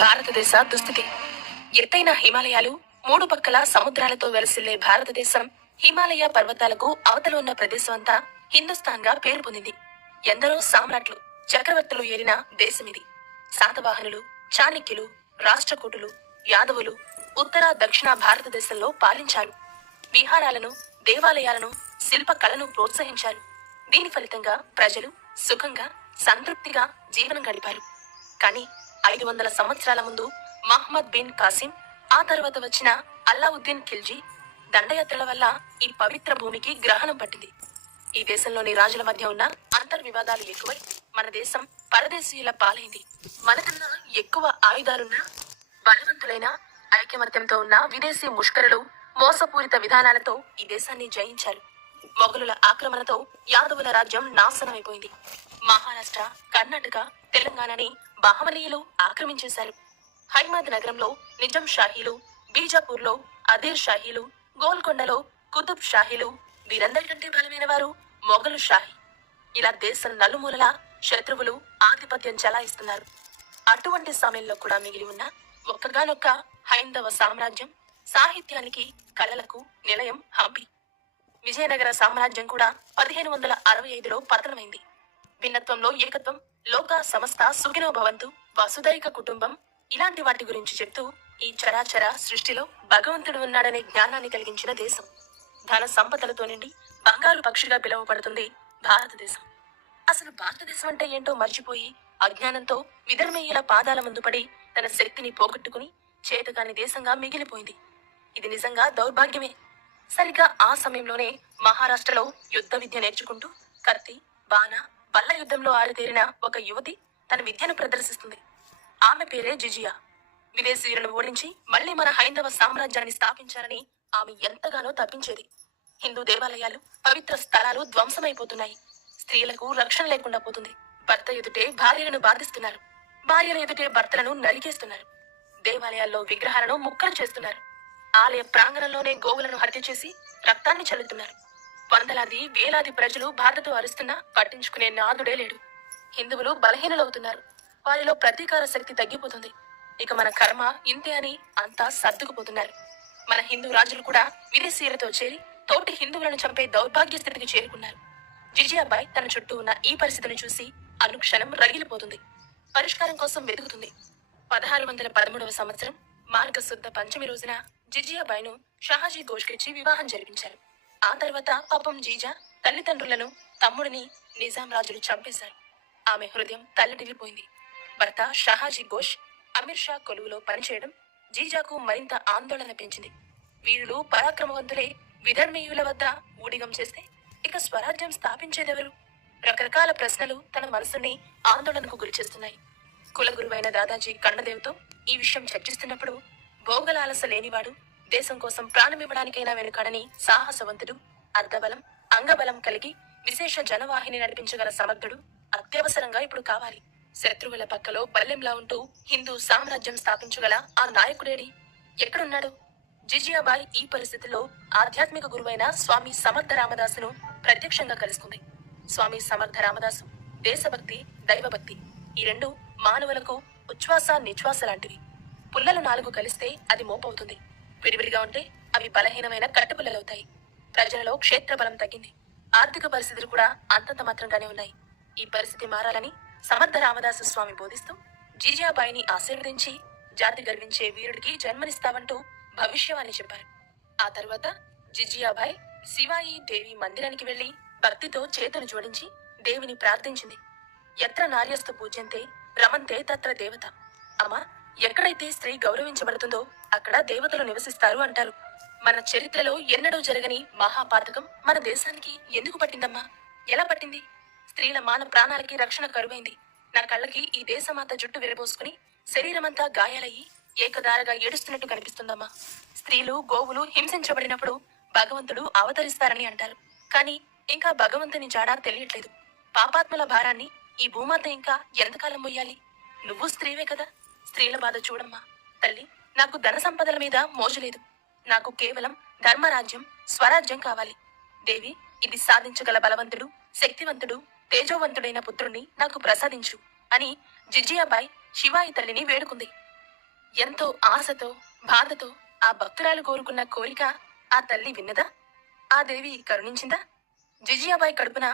భారతదేశ దుస్థితి. ఎత్తైన హిమాలయాలు, మూడు పక్కల సముద్రాలతో వెలసిల్లే భారతదేశం హిమాలయ పర్వతాలకు అవతల ఉన్న ప్రదేశం అంతా హిందుస్థాన్ గా పేరు పొందింది. ఎందరో సామ్రాట్లు, చక్రవర్తులు ఏలిన దేశమిది. శాతవాహనులు, చాణక్యులు, రాష్ట్రకూటులు, యాదవులు ఉత్తర దక్షిణ భారతదేశంలో పాలించారు. విహారాలను, దేవాలయాలను, శిల్ప కళను ప్రోత్సహించారు. దీని ఫలితంగా ప్రజలు సుఖంగా, సంతృప్తిగా జీవనం గడిపారు. కానీ 500 సంవత్సరాల ముందు మహ్మద్ బిన్ కాసిం, ఆ తర్వాత వచ్చిన అల్లావుద్దీన్ ఖిల్జీ దండయాత్రల వల్ల ఈ పవిత్ర భూమికి గ్రహణం పట్టింది. ఈ దేశంలోని రాజుల మధ్య ఉన్న అంతర్వివాదాలు ఎక్కువై మన దేశం పరదేశీయుల పాలైంది. మనకన్నా ఎక్కువ ఆయుధాలున్న, బలవంతులైన, ఐకమత్యంతో ఉన్న విదేశీ ముష్కరులు మోసపూరిత విధానాలతో ఈ దేశాన్ని జయించారు. మొఘలుల ఆక్రమణతో యాదవుల రాజ్యం నాశనమైపోయింది. మహారాష్ట్ర, కర్ణాటక, తెలంగాణని బహమనీయులు ఆక్రమించేశారు. హైమాద్ నగరంలో నిజాం షాహీలు, బీజాపూర్లో అదీర్ షాహీలు, గోల్కొండలో కుతుబ్ షాహీలు, వీరందరికంటే బలమైన వారు మొఘలు షాహీ. ఇలా దేశం నలుమూలలా శత్రువులు ఆధిపత్యం చెలాయిస్తున్నారు. అటువంటి సమయంలో కూడా మిగిలి ఉన్న ఒక్కగానొక్క హైందవ సామ్రాజ్యం, సాహిత్యానికి, కళలకు నిలయం హంపి. విజయనగర సామ్రాజ్యం కూడా 1565లో పతనమైంది. భిన్నత్వంలో ఏకత్వం, లోక సమస్త సుఖినో భవంతు, వసుదైక కుటుంబం ఇలాంటి వాటి గురించి చెప్తూ ఈ చరాచర సృష్టిలో భగవంతుడు ఉన్నాడనే జ్ఞానాన్ని కలిగించిన దేశం. ధన సంపదలతో నిండి బంగారు పక్షిగా పిలువబడుతుంది భారతదేశం. అసలు భారతదేశం అంటే ఏంటో మర్చిపోయి అజ్ఞానంతో విధర్మేయుల పాదాల ముందు పడి తన శక్తిని పోగొట్టుకుని చేతకాని దేశంగా మిగిలిపోయింది. ఇది నిజంగా దౌర్భాగ్యమే. సరిగ్గా ఆ సమయంలోనే మహారాష్ట్రలో యుద్ధ విద్య నేర్చుకుంటూ కత్తి, బాణ, బల్ల యుద్ధంలో ఆరితేరిన ఒక యువతి తన విద్యను ప్రదర్శిస్తుంది. ఆమె పేరే జిజియా. విదేశీయులను ఓడించి మళ్లీ మన హైందవ సామ్రాజ్యాన్ని స్థాపించాలని ఆమె ఎంతగానో తప్పించేది. హిందూ దేవాలయాలు, పవిత్ర స్థలాలు ధ్వంసమైపోతున్నాయి. స్త్రీలకు రక్షణ లేకుండా పోతుంది. భర్త ఎదుటే భార్యలను బాధిస్తున్నారు. భార్యల ఎదుటే భర్తలను నరికేస్తున్నారు. దేవాలయాల్లో విగ్రహాలను ముక్కలు చేస్తున్నారు. ఆలయ ప్రాంగణంలోనే గోవులను హత్య చేసి రక్తాన్ని చల్లుతున్నారు. వందలాది, వేలాది ప్రజలు బాధతో అరుస్తున్నా పట్టించుకునే నాదుడే లేడు. హిందువులు బలహీనలవుతున్నారు. వారిలో ప్రతీకార శక్తి తగ్గిపోతుంది. ఇక మన కర్మ ఇంతే అని అంతా సర్దుకుపోతున్నారు. మన హిందూ రాజులు కూడా విదేశీయులతో చేరి తోటి హిందువులను చంపే దౌర్భాగ్య స్థితికి చేరుకున్నారు. జిజియాబాయ్ తన చుట్టూ ఉన్న ఈ పరిస్థితిని చూసి అనుక్షణం రగిలిపోతుంది. పరిష్కారం కోసం వెతుకుతుంది. 1613వ సంవత్సరం మార్గశుద్ధ పంచమి రోజున జిజియాబాయ్ను షాహాజీ ఘోష్కిచ్చి వివాహం జరిపించారు. ఆ తర్వాత పాపం జీజా తల్లిదండ్రులను, తమ్ముడిని నిజాం రాజులు చంపేశారు. ఆమె హృదయం తల్లడిల్లిపోయింది. భర్త షాహాజీ ఘోష్ అమీర్ షా కొలువులో పనిచేయడం జీజాకు మరింత ఆందోళన పెంచింది. వీరులు పరాక్రమవంతులే విధర్మీయుల వద్ద ఊడిగం చేస్తే ఇక స్వరాజ్యం స్థాపించేదెవరు? రకరకాల ప్రశ్నలు తన మనసుని ఆందోళనకు గురిచేస్తున్నాయి. కులగురువైన దాదాజీ కన్నదేవ్తో ఈ విషయం చర్చిస్తున్నప్పుడు భోగలాలస లేనివాడు, దేశం కోసం ప్రాణమివ్వడానికైనా వెనుకాడని సాహసవంతుడు, అర్ధబలం, అంగబలం కలిగి విశేష జనవాహిని నడిపించగల సమర్థుడు అత్యవసరంగా ఇప్పుడు కావాలి. శత్రువుల పక్కలో బల్లెంలా ఉంటూ హిందూ సామ్రాజ్యం స్థాపించగల ఆ నాయకుడేడి? ఎక్కడున్నాడు? జిజియాబాయ్ ఈ పరిస్థితిలో ఆధ్యాత్మిక గురువైన స్వామి సమర్థ రామదాసును ప్రత్యక్షంగా కలుసుకుంది. స్వామి సమర్థ రామదాసు దేశభక్తి, దైవభక్తి ఈ రెండు మానవులకు ఉచ్ఛ్వాస నిశ్వాస లాంటివి. పుల్లలు 4 కలిస్తే అది మోపవుతుంది. విడివిడిగా ఉంటే అవి బలహీనమైన కట్టుపుల్లలవుతాయి. ప్రజలలో క్షేత్ర బలం తగ్గింది. ఆర్థిక పరిస్థితులు కూడా అంతంత మాత్రంగానే ఉన్నాయి. ఈ పరిస్థితి మారాలని సమర్థ రామదాసు స్వామి బోధిస్తూ జిజియాబాయిని ఆశీర్వదించి జాతి గర్వించే వీరుడికి జన్మనిస్తావంటూ భవిష్యవాణి చెప్పారు. ఆ తర్వాత జిజియాబాయ్ శివాయి దేవి మందిరానికి వెళ్లి భక్తితో చేతులు జోడించి దేవిని ప్రార్థించింది. ఎత్ర నార్యస్తు పూజ్యంతే రమంతే తత్ర దేవత. అమ్మా, ఎక్కడైతే స్త్రీ గౌరవించబడుతుందో అక్కడ దేవతలు నివసిస్తారు అంటారు. మన చరిత్రలో ఎన్నడూ జరగని మహాపాతకం మన దేశానికి ఎందుకు పట్టిందమ్మా? ఎలా పట్టింది? స్త్రీల మాన ప్రాణాలకి రక్షణ కరువైంది. నా కళ్ళకి ఈ దేశమాత జుట్టు విరబోసుకుని శరీరమంతా గాయాలయ్యి ఏకదారగా ఏడుస్తున్నట్టు కనిపిస్తుందమ్మా. స్త్రీలు, గోవులు హింసించబడినప్పుడు భగవంతుడు అవతరిస్తారని అంటారు. కానీ ఇంకా భగవంతుని జాడా తెలియట్లేదు. పాపాత్మల భారాన్ని ఈ భూమాత ఇంకా ఎంతకాలం మొయ్యాలి? నువ్వు స్త్రీవే కదా. స్త్రీల బాధ చూడమ్మా. తల్లి, నాకు ధన సంపదల మీద మోజులేదు. నాకు కేవలం ధర్మరాజ్యం, స్వరాజ్యం కావాలి. దేవి, ఇది సాధించగల బలవంతుడు, శక్తివంతుడు, తేజోవంతుడైన పుత్రుణ్ణి నాకు ప్రసాదించు అని జిజియాబాయ్ శివాయి తల్లిని వేడుకుంది. ఎంతో ఆశతో బాధతో ఆ భక్తురాలు కోరుకున్న కోరిక ఆ తల్లి విన్నదా? ఆ దేవి కరుణించిందా? జిజియాబాయి కడుపున